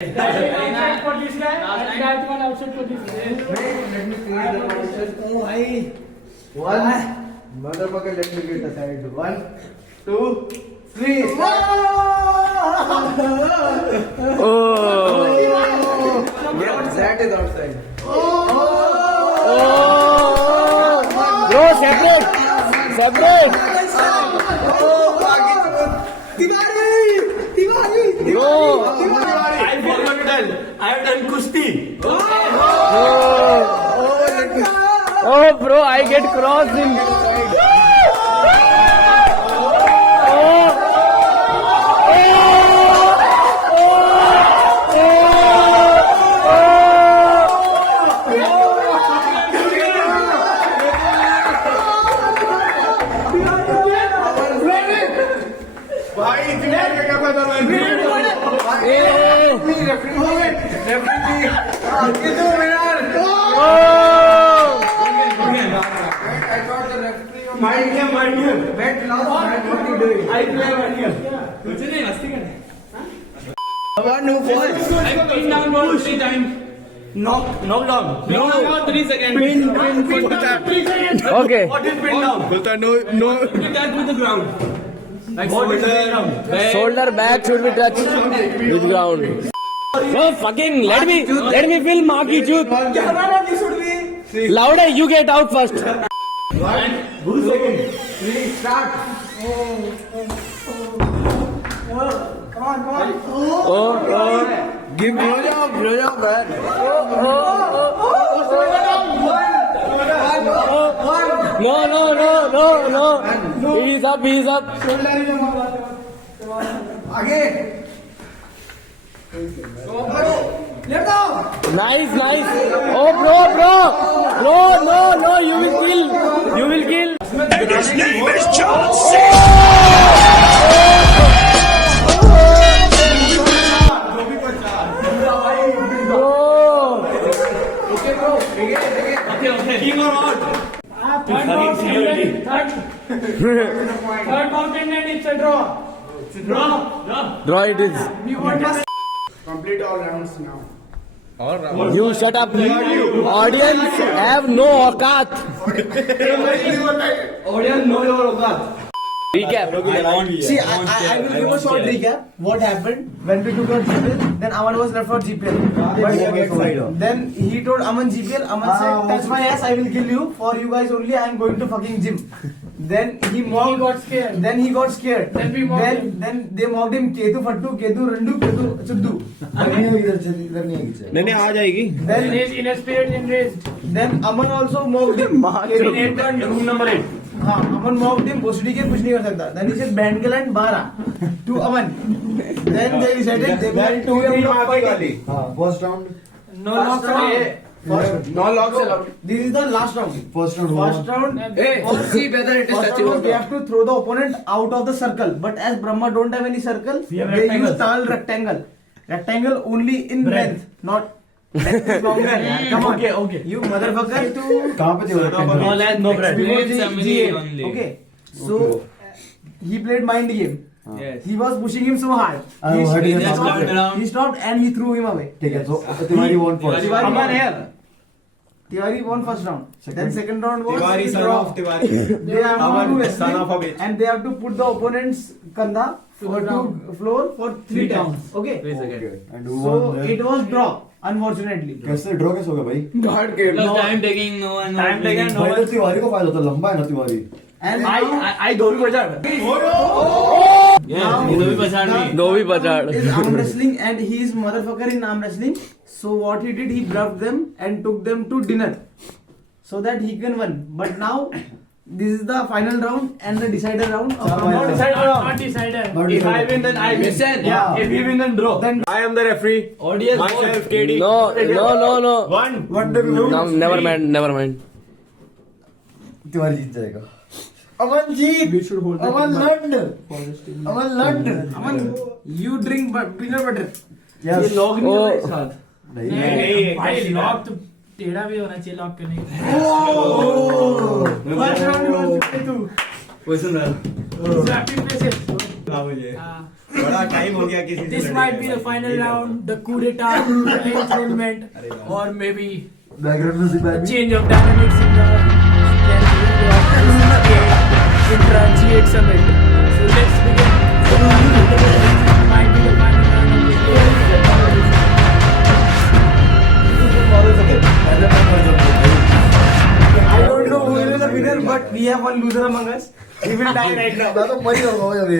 Outside for this guy, and that one outside for this guy. Let me create the monsters. Oh, I. One. Motherfucker, let me get aside. 1, 2, 3. Oh. Yeah, that is outside. Bro, separate. Separate. Bro. I forgot to tell. I have done kusti. Oh, bro, I get crossed in. Mind him. Bet lost. What are you doing? I play one here. कुछ नहीं मस्ती कर One who falls. I pin down ball 3 times. Knock down. No, 3 seconds. Pin down. 3 seconds. Okay. What is pin down? No. Pin that with the ground. Like shoulder. Shoulder back should be touched with ground. No, fucking let me film Maki Chut. Louder, you get out first. Who's second? Start. Come on. Oh. Give blowjob, man. No. He's up. Again. Nice. Oh, bro. No, you will kill. His name is John Bro. King or what? Third mountain and it's a draw. Draw it is. We want to Complete all rounds now. You shut up. Audience have no aukat. Audience know your aukat. Recap. See, I will give a short recap. What happened when we took our GPL? Then Aman was left for GPL. Then he told Aman GPL. Aman said, "Touch my ass, I will kill you. For you guys only, I am going to fucking gym." Then he got scared. Then he got scared. Then we mocked him. Then they mocked him. Ketu Fattu, Ketu Randu, Ketu Chuddu. नहीं आ जाएगी. Then he is in a spirit enraged. Then Aman also mocked him. He entered room number 8. हाँ, अमन mocked him. भोसड़ी के कुछ नहीं कर सकता. Then he said band के line 12 to Aman. Then they decided they were 2 fighting. First round. No locks allowed. No locks allowed. This is the last round. First round. First round. See whether it is First touchable. round, they have to throw the opponent out of the circle. But as Brahma don't have any circle, We have they rectangle. use tall rectangle. Rectangle only in length, not. length is longer. Come on. Okay. You motherfucker to. कहाँ पे थे वो? No land, no bread. before G8. Okay. So he played mind game. Yes. He was pushing him so hard. I heard he just stopped. turned around. He stopped and he threw him away. ठीक है, so Tiwari won first. Tiwari Aman won. here. Tiwari won first round. Then second round was Tiwari, son draw. of Tiwari. They have Aman, to son of a wrestling bitch. and they have to put the opponent's kanda to floor for 3 times. Okay. Okay. And who So won then? it was draw. Unfortunately. कैसे draw कैसे होगा भाई? God game. Time taking, no one. Time taken, no भाई one. तो तिवारी को फायदा होता, लंबा है ना Tiwari. And I Dhobi Bajad. now Dhobi Bajad me. Dhobi Bajad. is arm wrestling and he is motherfucker in arm wrestling. So what he did, he bluffed them and took them to dinner so that he can win. But now this is the final round and the decider round. Not decided. If I win, then I win. Listen, yeah. If he win, then draw. Then I am the referee. Audience. Myself, KD. No. One. What do you No, never mind. Tiwari जीत जाएगा. Aman jeet. We should hold. Aman learned. Aman, You drink peanut butter. Yes. log नहीं होगा एक Oh. साथ. नहीं भाई lock तो टेढ़ा भी होना चाहिए लॉक करने के लिए. First round was 52. Question रहा. Happy places. हाँ मुझे. बड़ा टाइम हो गया किसी से This might be the final round, the coup d'etat, the enthronement, or maybe background music the back change of dynamics in the Intra G8 Summit. So let's begin. Might be the final round of the I don't know who will be the winner, but we have one loser among us. He will die right now. मैं तो मरी जाऊंगा भाई अभी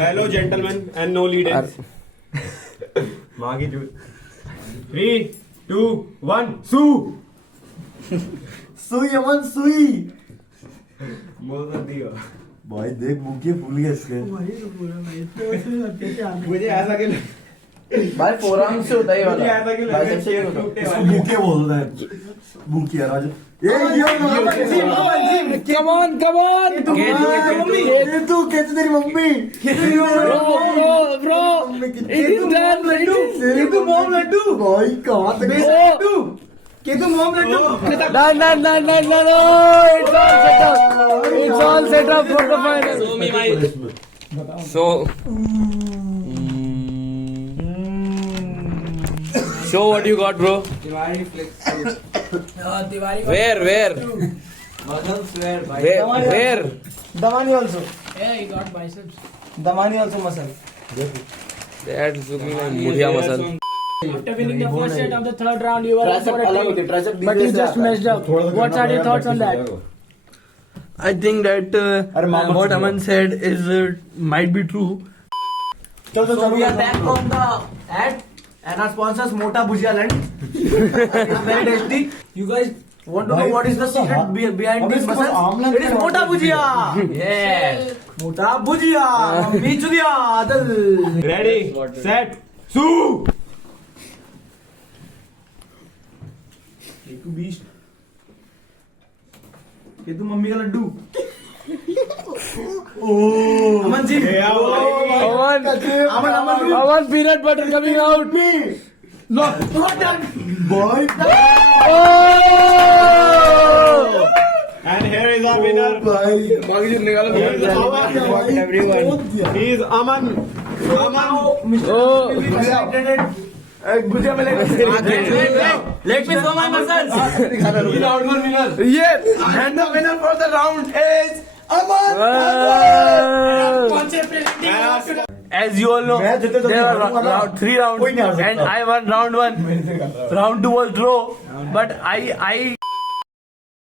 hello gentleman and no leaders मां की जूत 3 2 1 सू सुई अमन सुई बोल कर दियो भाई देख मुंह के फूल गए इसके मुझे ऐसा कि भाई forearm से होता है ये वाला. मुझे ऐसा कि Bicep से ही होता है. इसको मुंह के बोलता है मुंह के राज ये Come on, come on. ये तू कैसे तेरी mummy Bro, it is done. ये तू मॉम लड्डू भाई कहां तक केतु mom Laddu. Done. It's all set up for the final. Show what you got, bro. Diwali. Where? Where? Damani also. Yeah, he got biceps. Damani also muscle. That's looking like Mudhya muscle. After winning the first set of the third round, you were up Tricep for a अलग होते treat. हैं, tricep But you बीच में just से messed up. What are your thoughts on that? I think that what Aman said is might be true. So we are back from the ad and our sponsors Mota Bhujia Land. It's very tasty. You guys want to know what is the secret behind this muscle? It is Mota Bhujia. Yeah. Mota Bhujia. Beach Bhujia. Ready set सू Ketu beast. Ketu mummy का laddoo. Aman ji. Aman peanut butter coming out. भाई and here is our winner भाई he is अमन भुजिया मिलेगा. Let me show my muscles. Round one winner Yes. And the winner for the round is Aman. As you all know, मैं जितने जल्दी there were हारूंगा ना, 3 rounds, कोई नहीं हार सकता. and I won round 1. Round 2 was draw, but I